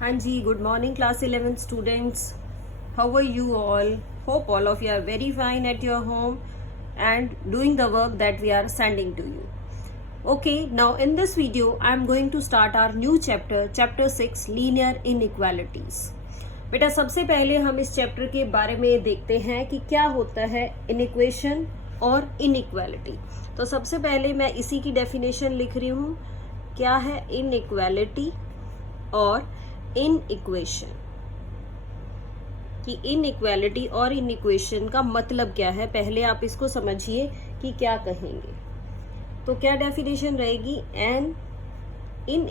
हाँ जी, good morning class 11 students. How are you all? Hope all of you are very fine at your home and doing the work that we are sending to you. Okay, now in this video I am going to start our new chapter, chapter 6, linear inequalities. बेटा सबसे पहले हम इस chapter के बारे में देखते हैं कि क्या होता है इनइक्वेशन और इनइक्वालिटी. तो सबसे पहले मैं इसी की डेफिनेशन लिख रही हूँ. क्या है इनइक्वालिटी और इन इक्वेशन, कि इनइक्वालिटी और इन इक्वेशन का मतलब क्या है. पहले आप इसको समझिए कि क्या कहेंगे. तो क्या डेफिनेशन रहेगी. An in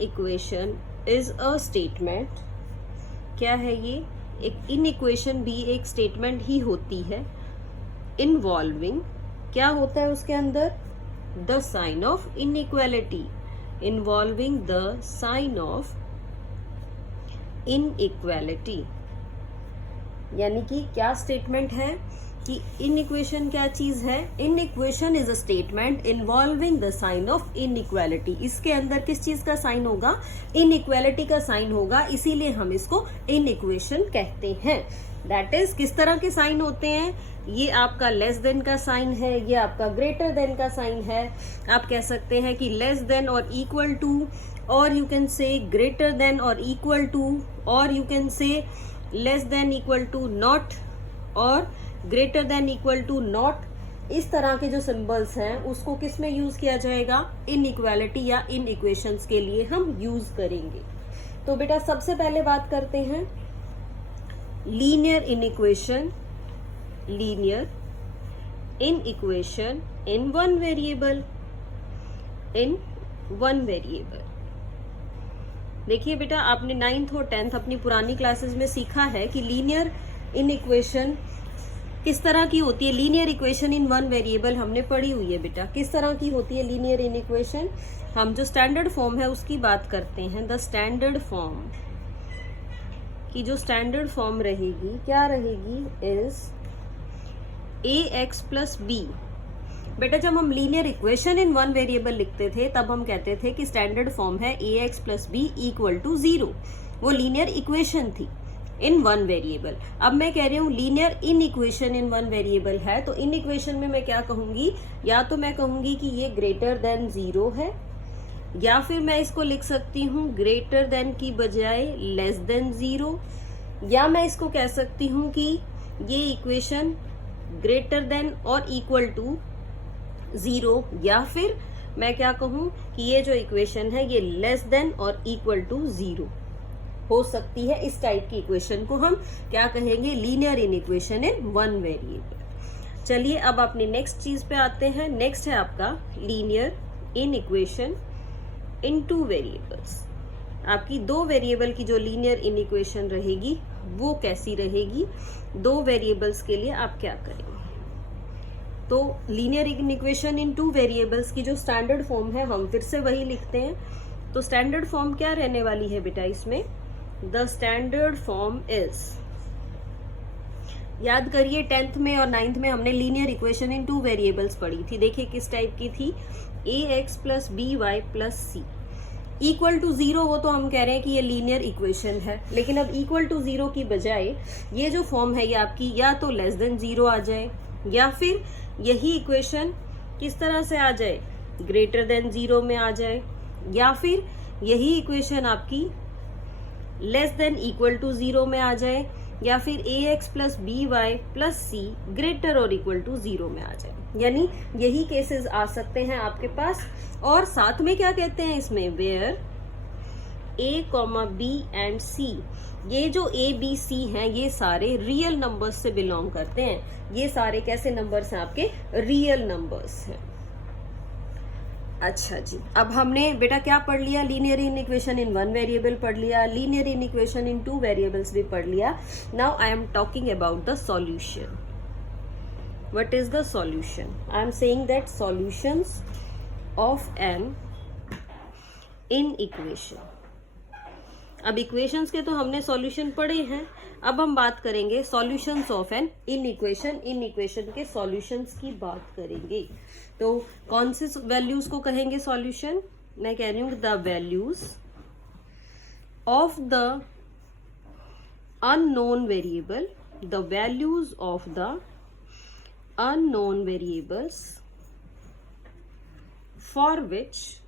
equation is a statement. क्या है ये. एक इन इक्वेशन भी एक स्टेटमेंट ही होती है. इन्वॉल्विंग, क्या होता है उसके अंदर. The sign of inequality. Involving the sign of inequality. यानी कि क्या स्टेटमेंट है कि इनइक्वेशन क्या चीज है. Inequation is a statement involving the sign of inequality. इसके अंदर किस चीज का साइन होगा. इनइक्वालिटी का साइन होगा. इसीलिए हम इसको इनइक्वेशन कहते हैं. दैट इज किस तरह के साइन होते हैं. ये आपका लेस देन का साइन है, ये आपका ग्रेटर देन का साइन है. आप कह सकते हैं कि लेस देन और इक्वल टू, और you can say greater than और इक्वल टू, और you can say less than equal to naught, और greater than equal to naught. इस तरह के जो सिंबल्स हैं उसको किस में यूज किया जाएगा. इनइक्वालिटी या इन इक्वेशंस के लिए हम यूज करेंगे. तो बेटा सबसे पहले बात करते हैं linear inequation. linear inequation in one variable. देखिए बेटा आपने 9th और 10th अपनी पुरानी क्लासेस में सीखा है कि लीनियर इनइक्वेशन किस तरह की होती है. Linear equation in one variable हमने पढ़ी हुई है बेटा. किस तरह की होती है लीनियर इनइक्वेशन. हम जो स्टैंडर्ड फॉर्म है उसकी बात करते हैं. द स्टैंडर्ड फॉर्म की जो स्टैंडर्ड फॉर्म रहेगी क्या रहेगी. Is ax plus b. बेटा जब हम linear equation in one variable लिखते थे तब हम कहते थे कि स्टैंडर्ड फॉर्म है ax plus b equal to 0. वो लीनियर इक्वेशन थी इन वन वेरिएबल. अब मैं कह रही हूँ linear in equation in one variable है. तो इन इक्वेशन में मैं क्या कहूंगी. या तो मैं कहूंगी कि ये ग्रेटर देन 0 है, या फिर मैं इसको लिख सकती हूँ ग्रेटर देन की बजाय लेस देन 0, या मैं इसको कह सकती हूँ कि ये इक्वेशन ग्रेटर देन और इक्वल टू 0, या फिर मैं क्या कहूं कि ये जो इक्वेशन है ये लेस देन और इक्वल टू 0 हो सकती है. इस टाइप की इक्वेशन को हम क्या कहेंगे. Linear in equation in one variable. चलिए अब अपनी नेक्स्ट चीज पे आते हैं. नेक्स्ट है आपका linear in equation in two variables. आपकी दो वेरिएबल की जो लीनियर इन इक्वेशन रहेगी वो कैसी रहेगी. दो वेरिएबल्स के लिए आप क्या करेंगे. तो linear in equation in two variables की जो स्टैंडर्ड फॉर्म है हम फिर से वही लिखते हैं. तो स्टैंडर्ड फॉर्म क्या रहने वाली है बेटा इसमें. द स्टैंडर्ड फॉर्म इज, याद करिए 10th में और 9th में हमने linear equation in two variables पढ़ी थी. देखिए किस टाइप की थी. ax plus B Y plus c equal to 0 हो तो हम कह रहे हैं कि ये लीनियर इक्वेशन है. लेकिन अब इक्वल टू 0 की बजाय ये जो फॉर्म है ये आपकी या तो लेस देन 0 आ जाए, या फिर यही इक्वेशन किस तरह से आ जाए ग्रेटर देन 0 में आ जाए, या फिर यही इक्वेशन आपकी लेस देन इक्वल टू 0 में आ जाए, या फिर ax plus B Y plus C greater और इक्वल टू 0 में आ जाए. यानी यही केसेस आ सकते हैं आपके पास. और साथ में क्या कहते हैं इसमें, where a, b and c, ये जो a, b, c हैं ये सारे रियल नंबर्स से बिलोंग करते हैं. ये सारे कैसे नंबर्स हैं आपके. रियल नंबर्स हैं. अच्छा जी, अब हमने बेटा क्या पढ़ लिया. Linear in equation in one variable पढ़ लिया, linear in equation in two variables भी पढ़ लिया. Now I am talking about the solution. What is the solution? I am saying that solutions of an inequation. अब equations के तो हमने solution पढ़े हैं. अब हम बात करेंगे solutions of an inequation के सॉल्यूशंस की बात करेंगे. तो कौन से वैल्यूज को कहेंगे सॉल्यूशन. मैं कह रही हूँ the values of the unknown variable, the values of the unknown variables for which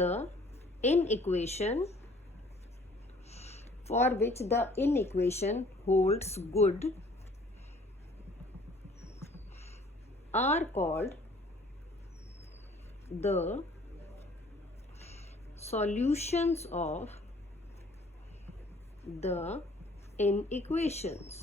the inequation holds good are called the solutions of the inequations.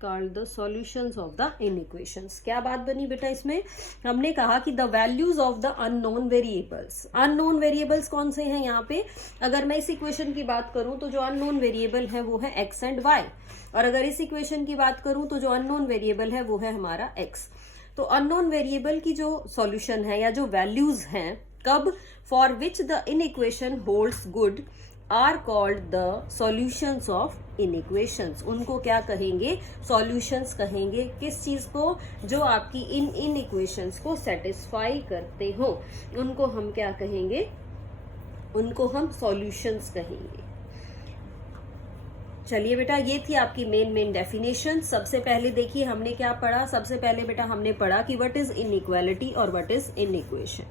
Called the solutions of the inequations. क्या बात बनी बेटा इसमें? हमने कहा कि the values of the unknown variables. unknown variables कौन से हैं यहाँ पे? अगर मैं इस इक्वेशन की बात करूं तो जो unknown variable है वो है x and y, और अगर इस इक्वेशन की बात करूं तो जो unknown variable है वो है हमारा x. तो unknown variable की जो solution है या जो values हैं, कब? For which the inequation holds good are called the solutions of inequations. उनको क्या कहेंगे? solutions कहेंगे. किस चीज को? जो आपकी इन inequations को satisfy करते हो, उनको हम क्या कहेंगे? उनको हम solutions कहेंगे. चलिए बेटा, ये थी आपकी मेन डेफिनेशन. सबसे पहले देखिए हमने क्या पढ़ा. सबसे पहले बेटा हमने पढ़ा कि व्हाट इज इनइक्वालिटी और व्हाट इज इनइक्वेशन.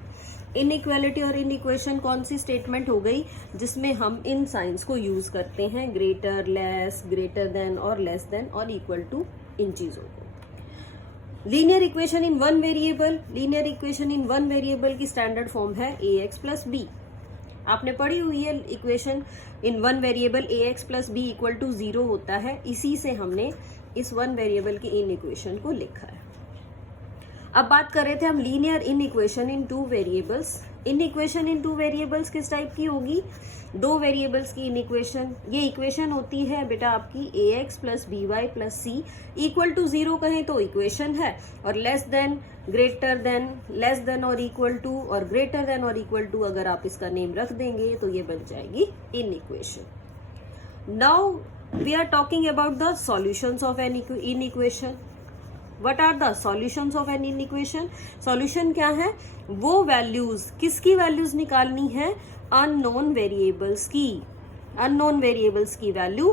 इनइक्वालिटी और इनइक्वेशन कौन सी स्टेटमेंट हो गई जिसमें हम इन साइंस को यूज करते हैं? ग्रेटर, लेस, ग्रेटर देन और लेस देन और इक्वल टू, इन चीजों को. Linear equation in one variable. Linear equation in one variable की स्टैंडर्ड फॉर्म है ax प्लस b. आपने पढ़ी हुई है equation in one variable ax plus b equal to 0 होता है. इसी से हमने इस वन वेरिएबल की इन इक्वेशन को लिखा है. अब बात कर रहे थे हम linear in equation in two variables. In equation in two variables किस टाइप की होगी? दो वेरिएबल्स की इन इक्वेशन. ये इक्वेशन होती है बेटा आपकी ax plus by plus c equal to 0 कहें तो इक्वेशन है, और less than, greater than, less than और इक्वल टू, और ग्रेटर देन और इक्वल टू अगर आप इसका नेम रख देंगे तो ये बन जाएगी inequation. Now we are talking about the solutions of an inequation. What are the solutions of an inequation? Solution क्या है? वो वैल्यूज, किसकी वैल्यूज निकालनी है? अननोन वेरिएबल्स की. अननोन वेरिएबल्स की वैल्यू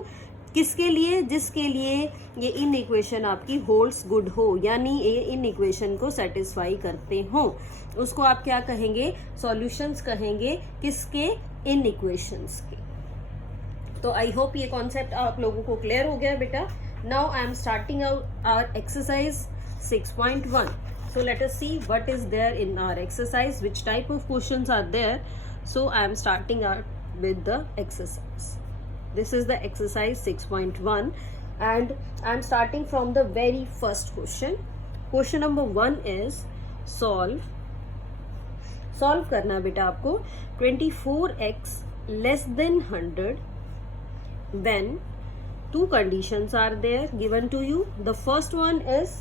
किसके लिए? जिसके लिए ये इन इक्वेशन आपकी होल्ड्स गुड हो, यानी ये इन इक्वेशन को सेटिस्फाई करते हो, उसको आप क्या कहेंगे? सॉल्यूशंस कहेंगे. किसके? इन इक्वेशंस के. तो आई होप ये कॉन्सेप्ट आप लोगों को क्लियर हो गया बेटा. Now I am starting our exercise 6.1. So let us see what is there in our exercise, which type of questions are there. So I am starting out with the exercise. This is the exercise 6.1 and I am starting from the very first question. Question number 1 is solve. Solve करना बेटा आपको 24x less than 100 when two conditions are there given to you. The first one is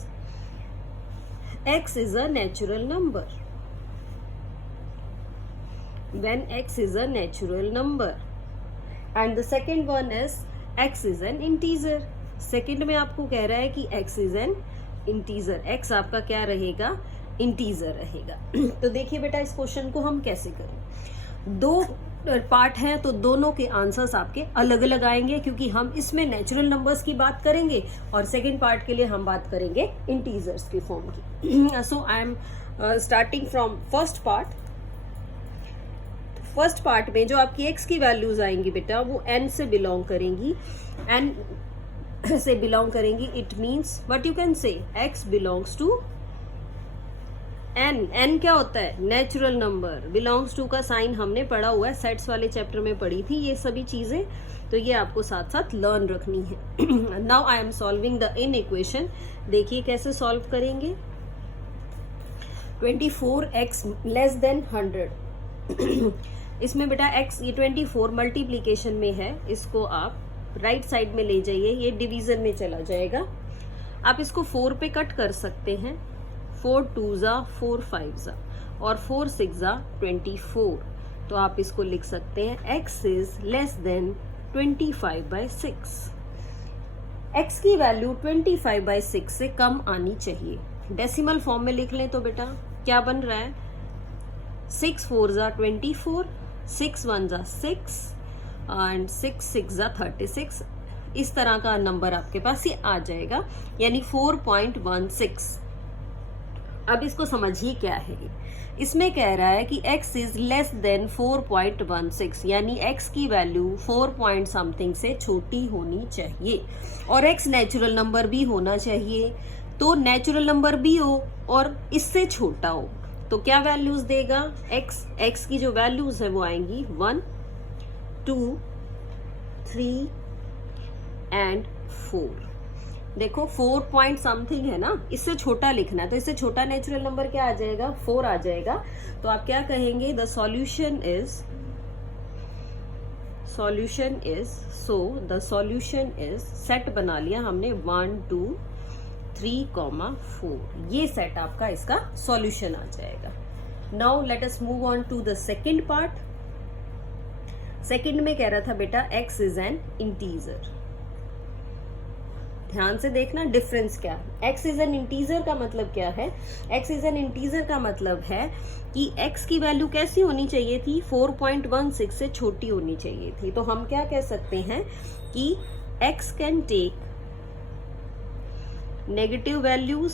x is a natural number. When x is a natural number. And the second one is x is an integer. Second में आपको कह रहा है कि x is an integer. x आपका क्या रहेगा? Integer रहेगा. तो देखिए बेटा इस क्वेश्चन को हम कैसे करें. दो पार्ट है तो दोनों के आंसर्स आपके अलग अलग आएंगे, क्योंकि हम इसमें नेचुरल नंबर्स की बात करेंगे और सेकंड पार्ट के लिए हम बात करेंगे इंटीजर्स की फॉर्म की. So I am starting from first part. First part में जो आपकी x की वैल्यूज आएंगी बेटा वो n से बिलोंग करेंगी. n से बिलोंग करेंगी. It means what you can say x belongs to n क्या होता है? Natural number. बिलोंग्स टू का साइन हमने पढ़ा हुआ है, सेट्स वाले चैप्टर में पढ़ी थी ये सभी चीजें, तो ये आपको साथ साथ लर्न रखनी है. Now I am solving the in equation. देखिए कैसे सॉल्व करेंगे. 24x less than 100. इसमें बेटा x ये 24 मल्टीप्लीकेशन में है, इसको आप राइट साइड में ले जाइए, ये डिवीजन में चला जाएगा. आप इसको 4 पे कट कर सकते हैं. 4 2 जा 4 5 जा और 4 6 जा 24. तो आप इसको लिख सकते हैं x is less than 25/6. x की वैल्यू 25/6 से कम आनी चाहिए. डेसिमल फॉर्म में लिख लें तो बेटा क्या बन रहा है? 6 4 जा 24, 6 1 जा 6 एंड 6 6 जा 36। इस तरह का नंबर आपके पास ये आ जाएगा, यानी 4.16। अब इसको समझिए क्या है। इसमें कह रहा है कि x इज लेस देन 4.16, यानी x की वैल्यू 4 पॉइंट समथिंग से छोटी होनी चाहिए और x नेचुरल नंबर भी होना चाहिए। तो नेचुरल नंबर भी हो और इससे छोटा हो तो क्या वैल्यूज देगा x की जो वैल्यूज है वो आएंगी 1 2 3 एंड 4। देखो 4 पॉइंट समथिंग है ना, इससे छोटा लिखना है तो इससे छोटा नेचुरल नंबर क्या आ जाएगा, 4 आ जाएगा। तो आप क्या कहेंगे, द सॉल्यूशन इज सेट बना लिया हमने 1 2 3, 4। ये सेट आपका इसका सॉल्यूशन आ जाएगा। Now let us move on to the second part. Second में कह रहा था बेटा x इज एन इंटीजर। ध्यान से देखना डिफरेंस क्या है। x इज एन इंटीजर का मतलब क्या है, x इज एन इंटीजर का मतलब है कि x की वैल्यू कैसी होनी चाहिए थी, 4.16 से छोटी होनी चाहिए थी। तो हम क्या कह सकते हैं कि x can take negative values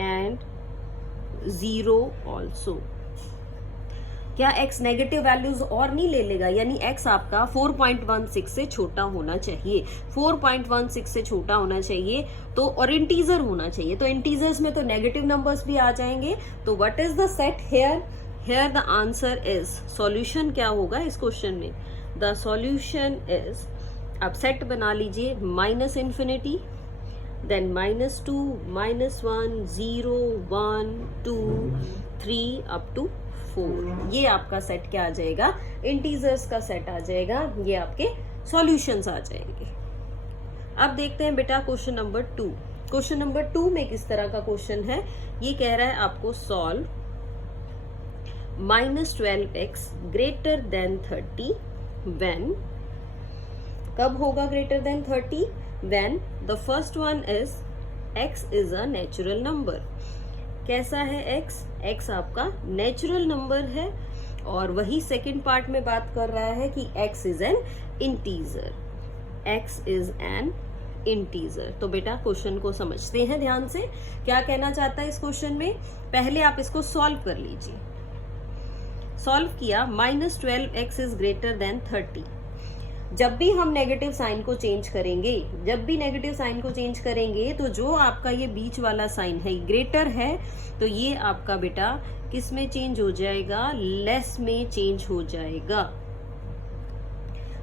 and 0 also. क्या x नेगेटिव वैल्यूज और नहीं ले लेगा, यानी x आपका 4.16 से छोटा होना चाहिए। 4.16 से छोटा होना चाहिए तो और इंटीजर होना चाहिए, तो इंटीजर्स में तो नेगेटिव नंबर्स भी आ जाएंगे। तो what is the set here, here the answer is, solution क्या होगा इस क्वेश्चन में, द सॉल्यूशन इज, आप सेट बना लीजिए minus infinity, then -2 -1 0 1 2 3 up to 4। ये आपका सेट क्या आ जाएगा, इंटीजर्स का सेट आ जाएगा। ये आपके सॉल्यूशंस आ जाएंगे। अब देखते हैं बेटा क्वेश्चन नंबर 2। क्वेश्चन नंबर 2 में किस तरह का क्वेश्चन है, ये कह रहा है आपको solve -12x greater than 30 when, कब होगा greater than 30, when the first one is x is a natural number. कैसा है x आपका नेचुरल नंबर है और वही सेकंड पार्ट में बात कर रहा है कि x is an integer, x is an integer. तो बेटा क्वेश्चन को समझते हैं ध्यान से, क्या कहना चाहता है इस क्वेश्चन में। पहले आप इसको सॉल्व कर लीजिए। सॉल्व किया, -12x इज ग्रेटर देन 30। जब भी हम नेगेटिव साइन को चेंज करेंगे, तो जो आपका ये बीच वाला साइन है ग्रेटर है, तो ये आपका बेटा किस में चेंज हो जाएगा, लेस में चेंज हो जाएगा।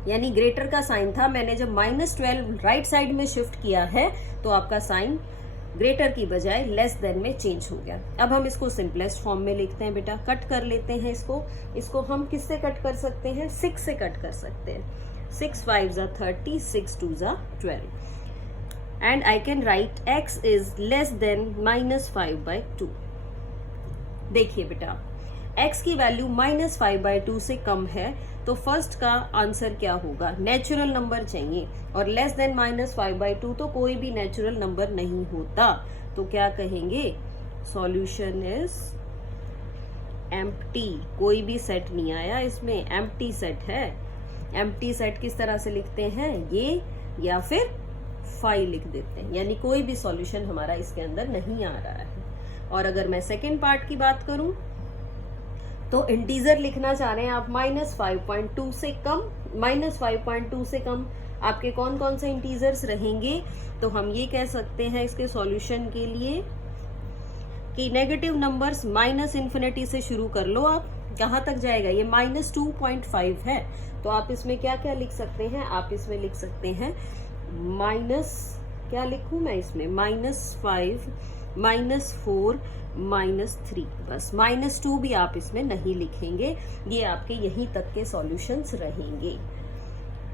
यानी ग्रेटर का साइन था, मैंने जब -12 राइट साइड में शिफ्ट किया है तो आपका साइन ग्रेटर की बजाय लेस देन में चेंज हो गया। अब हम इसको सिंपलेस्ट फॉर्म में लिखते हैं बेटा, कट कर लेते हैं इसको हम किससे कट कर सकते हैं, 6 से कट कर सकते हैं। 6 5 जा 30, 6 2 जा 12 and I can write x is less than -5/2। देखिए बेटा x की वैल्यू -5/2 से कम है, तो फर्स्ट का आंसर क्या होगा, नेचुरल नंबर चाहिए और लेस देन -5/2 तो कोई भी नेचुरल नंबर नहीं होता। तो क्या कहेंगे, सॉल्यूशन इज एम्प्टी। कोई भी सेट नहीं आया इसमें, एम्प्टी सेट है। एम्प्टी सेट किस तरह से लिखते हैं, ये या फिर 5 लिख देते हैं, यानी कोई भी सॉल्यूशन हमारा इसके अंदर नहीं आ रहा है। और अगर मैं सेकेंड पार्ट की बात करूं तो इंटीजर लिखना चाह रहे हैं आप -5.2 से कम, -5.2 से कम आपके कौन कौन से इंटीजर्स रहेंगे। तो हम ये कह सकते हैं इसके सॉल्यूशन के लिए कि नेगेटिव नंबर्स -इंफिनिटी से शुरू कर लो आप, कहाँ तक जाएगा, ये -2.5 है। तो आप इसमें क्या क्या लिख सकते हैं, आप इसमें लिख सकते हैं क्या लिखूं मैं इसमें, -5 -4 -3, बस -2 भी आप इसमें नहीं लिखेंगे। ये आपके यहीं तक के सॉल्यूशंस रहेंगे।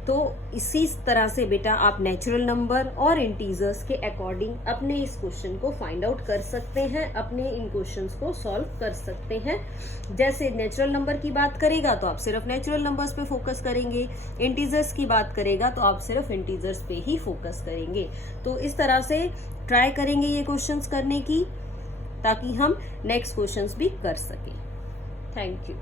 तो इसी तरह से बेटा आप नेचुरल नंबर और इंटीजर्स के अकॉर्डिंग अपने इस क्वेश्चन को फाइंड आउट कर सकते हैं, अपने इन क्वेश्चंस को सॉल्व कर सकते हैं। जैसे नेचुरल नंबर की बात करेगा तो आप सिर्फ नेचुरल नंबर्स पे फोकस करेंगे, इंटीजर्स की बात करेगा तो आप सिर्फ इंटीजर्स पे ही फोकस करेंगे। तो इस तरह से ट्राई करेंगे ये क्वेश्चंस करने की। ताकि हम नेक्स्ट क्वेश्चंस भी कर सकें। Thank you.